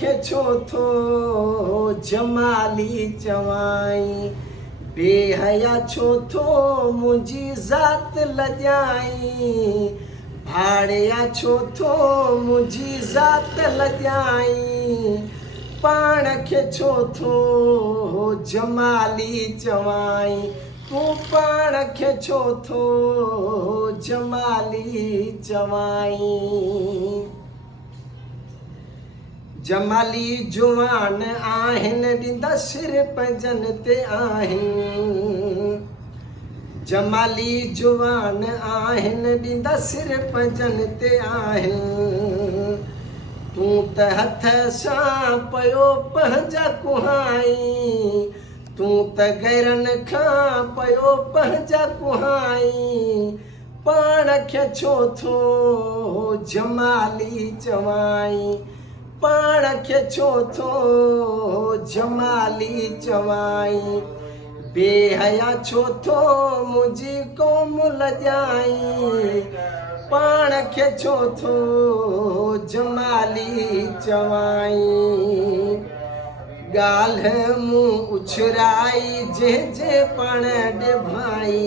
खे छो थो जमाली चवाई, बेहया छो थो मुंहिंजी ज़ात लॼाई, भाड़िया छो थो मुंहिंजी ज़ात लॼाई, पाण खे छो थो जमाली चवाई, तूं पाण खे छो थो जमाली चवाई। जमाली जुवान आहिनि ॾींदा सिर पंजन ते आहिनि, जमाली जुवान आहिनि ॾींदा सिर पंजन ते आहिनि, तूं त हथ सां पयो पंहिंजा कुहाई, तूं त गैरनि खां पयो पंहिंजा कुहाई, पाण खे छो थो जमाली चवाई, पाण खे छो थो जमाली चवाई, बेहया छो थो मुंहिंजी क़ौम लॼाई, पाण खे छो थो जमाली चवाई। ॻाल्हि मूं उछराई जंहिंजे पाण ॾिभाई,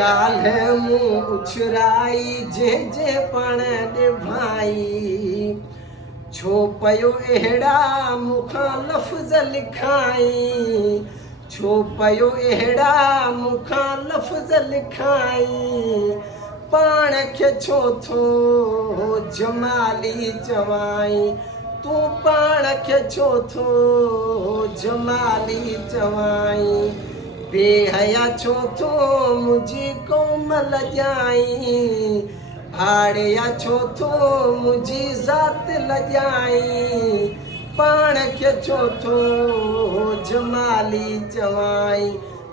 ॻाल्हि मूं उछराई जंहिंजे पाण ॾिभाई, छो पयो अहिड़ा मूंखां लफ़्ज़ लिखाई, छो पयो अहिड़ा मूंखां लफ़्ज़ लिखाई, पाण खे छो थो जमाली चवाई, तूं पाण खे छो थो जमाली चवाई, बेहया छो थो मुंहिंजी क़ौम लॼाई, भाड़िया छो थो मुंहिंजी ज़ात लॼाई, पाण खे छो थो जमाली चवाई,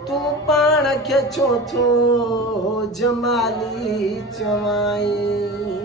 तूं पाण खे छो थो जमाली चवाई।